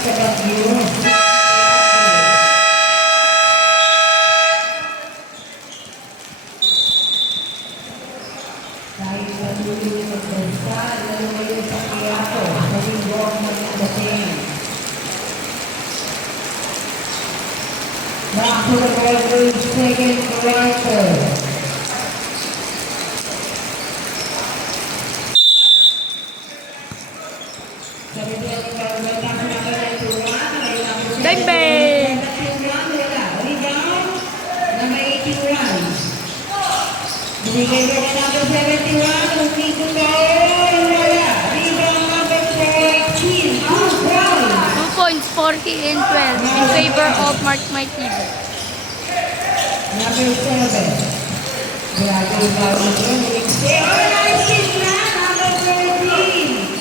sa Baguio. Dahil patuloy ng bansa, lalo ngayon sa Quiapo, sa linggo ang magdating. Back to the ball, second quarter. Bang bang! Binigay ko na number 71, umikot ko, wala. Rebound number 14, 2 points, 40 and 12 in favor of Mark My TV. number 7. Grabe yung bawal ito. Nice hit na, number 13.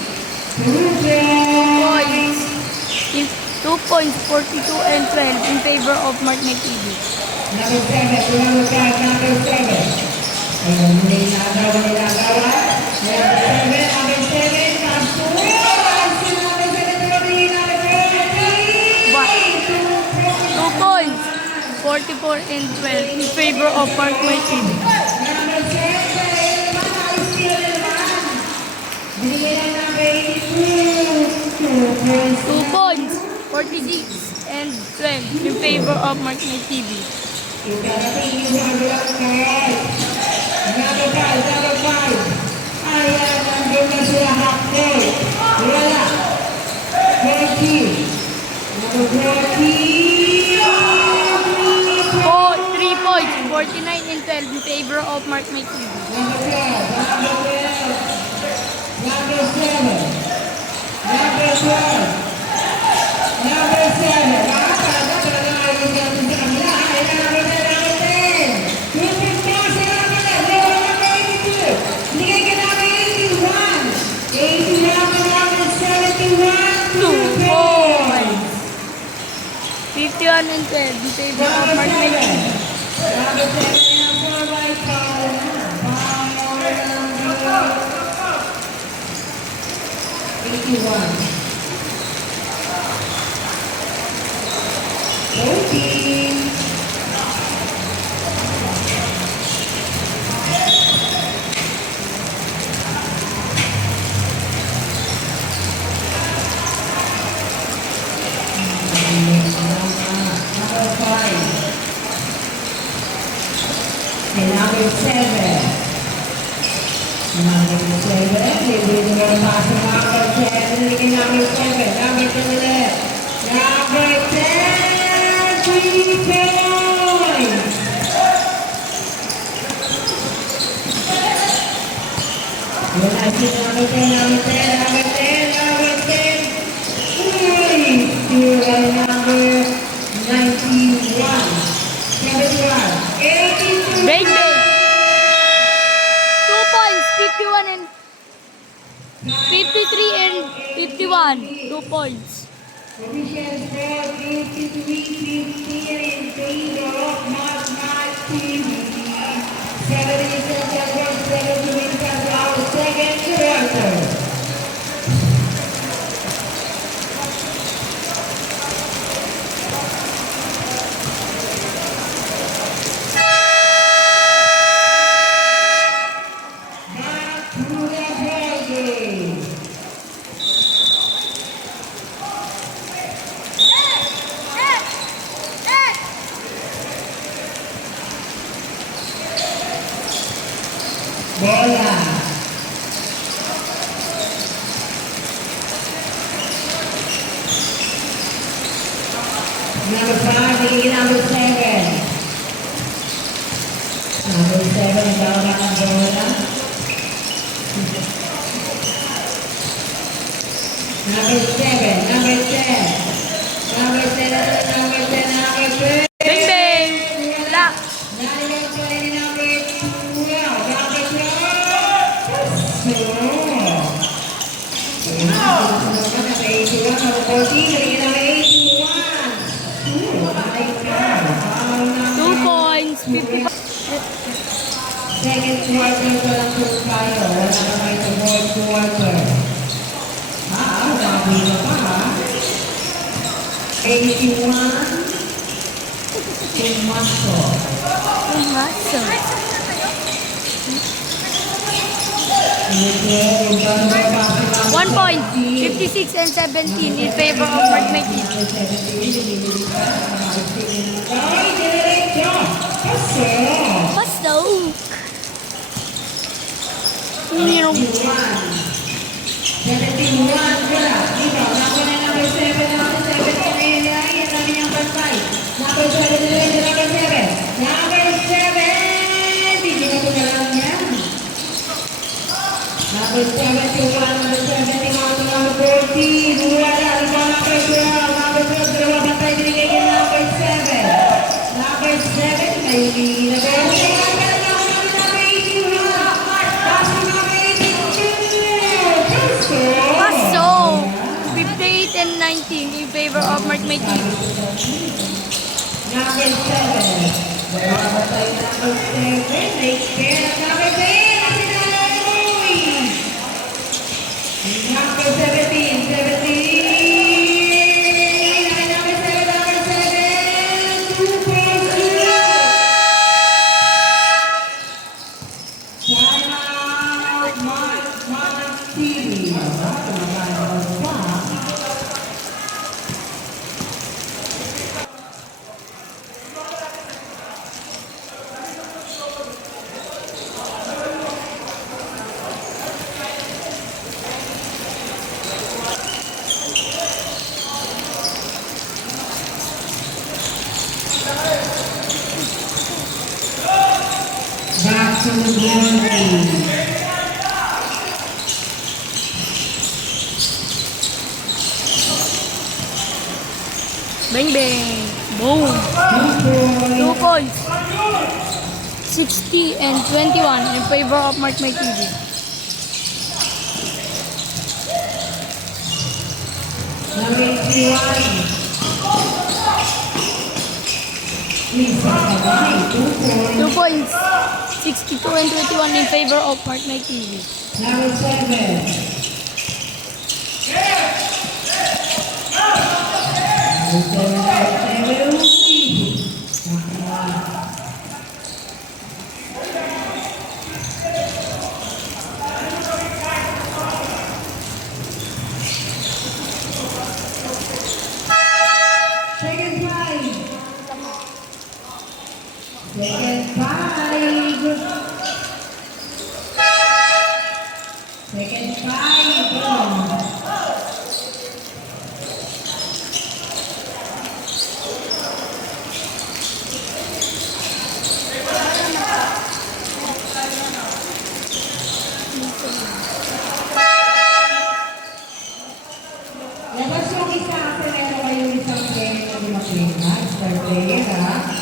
2 points, 42 and 12 in favor of Mark My TV. Number 7, number 5, number 7. Ayun, muli nagawa nilagawa. Number 7, number 2 points, 44 and 12 in favor of Mark My TV. Number 7, binigay lang number 82. 2 points, 46 and 12 in favor of Mark My TV. Ikarating yung number 5. Number 5. Ayan, nandun na sila half court. Wala. 40. Number 40. 3 points, 49 and 12 in favor of Mark My TV. Number 12. Number 7. Number 12. Number 7. Nakakala talaga ngayon natin sa kanila. Ayan, number 10. Number 10. Bigay ka namin 81. 81 ka namin 71. 2 points, 51 and 12 in favor of Mark My TV. Number 7 ang 4 by foul. Foul number 81. 14. Number 5. And number 7. Number 7. Libre na mga paso. Number 10. Libre number 7. Number 10. Number 10. 3 points. Wala si number 10. Number 10. Number 10. Number 10. Uy! Sira number 91. 71. 82. Bang bang! 2 points, 51 and 53 and 51. 2 points. Official score 53-15 in favor of Mark My TV. 70 seconds, 7 minutes as our second quarter. Bola. Number 5, bigay number 7. Number 7, bawa ng bola. Number 7, number 10. Number 10, number 10, number 10. Bang bang! Wala. Number 20, number 12. Number 12. 2 points, 55. Second quarter pa lang po tayo. Wala na kayo sa fourth quarter. Grabe na pa ha. 81. Tomaso. Tomaso. Okay, 1 point. 56 and 17 in favor of Mark Mikey. Ay, diretso. Pasok. Pasok. Meron. 71, wala. Dito, nakuha na number 7, number 7 kanila. Yan namin yung bantay. Number 7 nila, number 7. Number 7! Hindi na ito na lang yan. Number 71, number 71, number 14. Wala, ito number 12. Number 12, dalawa bantay binigay niya number 7. Number 7, may hindi na ba? Pasok. 58 and 19 in favor of Mark Mikey. Number 7. Dalawa bantay number 7. Take care. Number 10. Number 17, 17. Number 7, 2 points. Time out, Mark TV. Back to the game. Bang bang. Boom. 2 points. 60 and 21 in favor of Mark Mikey. Number 81. Lisa Kabay, 2 2 points. 62 and 21 in favor of Mark Mikey. Number 7. Second five. Second five. Second five. Labas yung isa kasi meron kayong isang game na lumaklina. Star player, ha?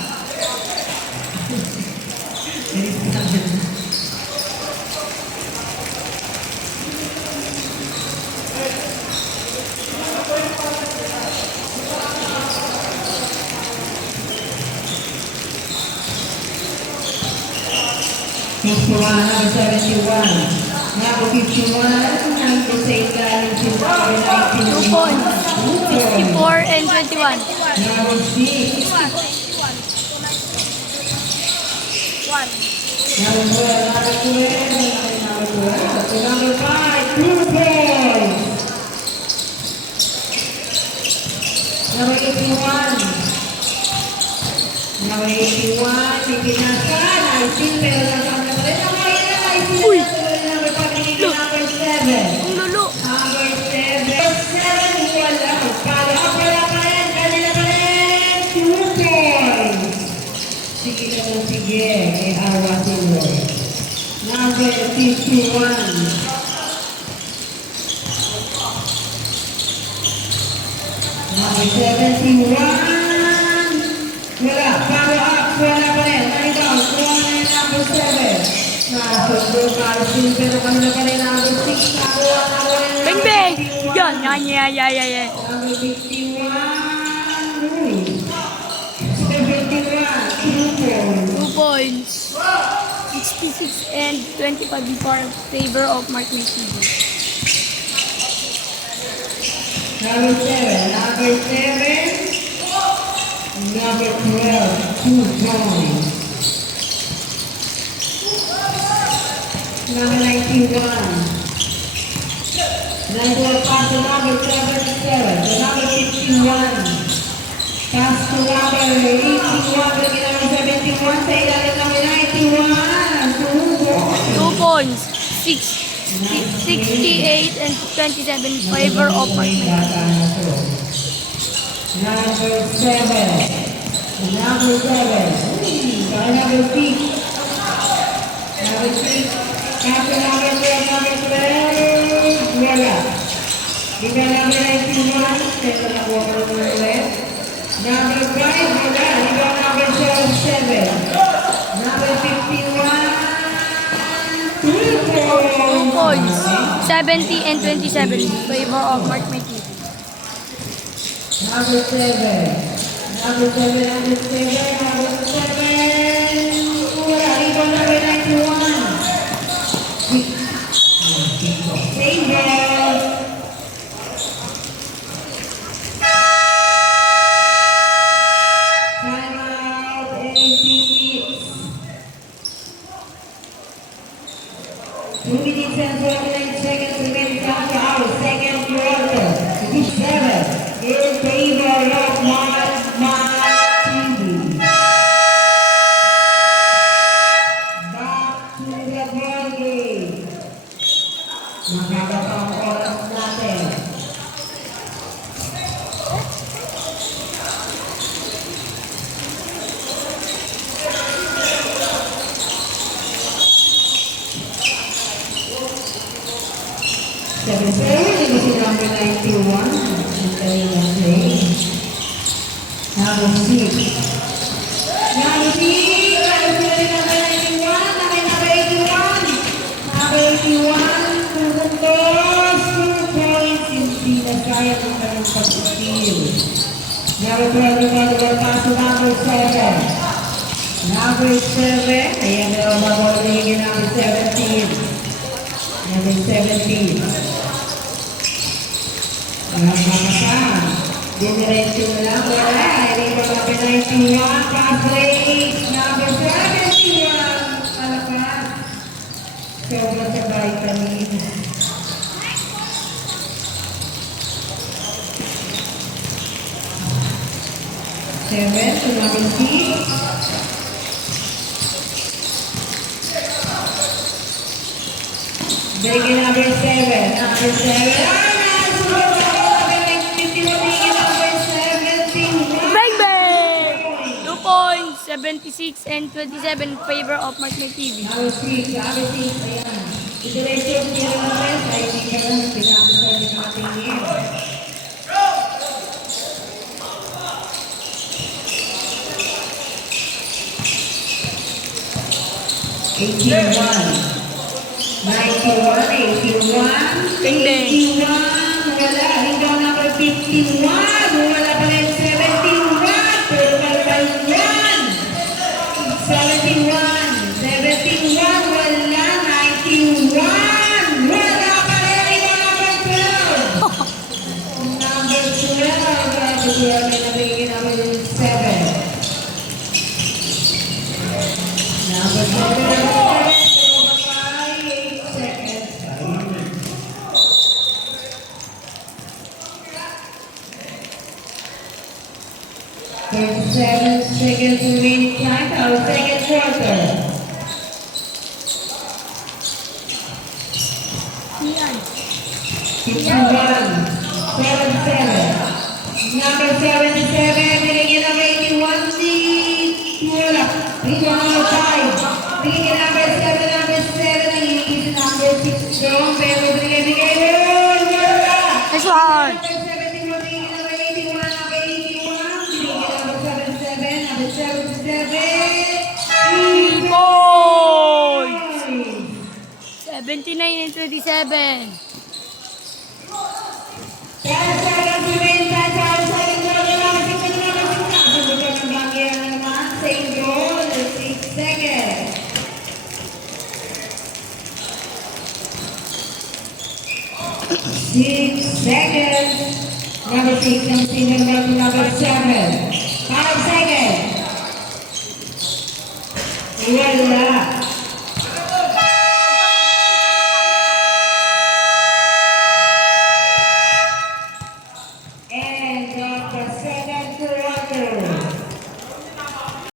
Number 71. Number 51. Number 8 galing si number 2 19. points. 64 and 21. Number 6. 1. Number 12. Number 12. Number 12. Number 5. 2 points. Number 81. Number 81. Ipinasan. I think pero nasama na rin. Uy! Number 5. Number 7. Ang lulu. Number 7. 7. Wala. Pala pa rin. Kanila pa rin. 2 points. Sige na mo, sige. May awa sila. Number 51. Number 71. Wala. Follow up. Wala pa rin. Narito. Kuha na yung number 7. Nasundo Carson. Pero kanila pa rin number 6. Nakuha na ko rin. Bang bang. Yan. Yan. Number 51. Ruiz. 71. 2 points. 2 points. 66 and 25 in favor of Mark Mikey. Number 7. Number 7. 12, 2 points. Number 91. Then we'll pass to number 77, the number 51. Pass to number 81, bigyan number 71, sa ilalim number 91. 2 points. 68 and 27 favor of Mark McTeague. Number 7. Number 7. Number 6. Number 6. After number 12, number 12. Wala. Dito number 91. Ito na po ako ulit. Number 5. Wala. Dito number 7. Number 51. 2 points. 70 and 27 favor of Mark McTeague. Number 7. Number 7, number 7, number 7. Wala. Dito number 91. Magkakapang oras natin. Number 91. Number 6. Number 6. Number 81. Number 81. Pumuntos. 2 points. Hindi na kaya ng kanyang pag-steal. Number 12. Number 7. Number 7. Ayan na ang mabuligin number 17. Number 17. Nakakasama. Diniretso na lang. Wala. Hindi pa number 91. Pass rate. Number 71. Palapas. Sobra sa vitamin. Seven to number 6. Bigyan number 7. Number 7. Bang bang! 2 points. 76 and 27 favor of Mark McTeague. Number 6. Number 6. Ayan. Itiretso yung tira ng rest. Ay, hindi ka lang. Pinapasal yung ating game. $81. 91, 81, Ding ding. 81, wala, hanggang number 51, wala pa rin 71, pero malabay 1, 71, 71, wala, 91, wala pa rin, number 12, number 12, may nabigyan number 7, number 7, 37 seconds remaining time, our second quarter. Yan. 51, 77. Number 77, binigyan number 81, wala. Dito number 5. Binigyan number 7, number 7, nangingin number 6 doon, pero binigay doon, wala. Nice one. Number 71, binigyan number 81, number 81, binigyan number 77, number 77, 3 points. 79 and 27. 10 seconds remaining time for our second quarter. Number 6 and number 6 na. Pagbuka ng bangya na naman. Same goal. 6 seconds. Number 6 ang sinunod number 7. 5 seconds. Wala. And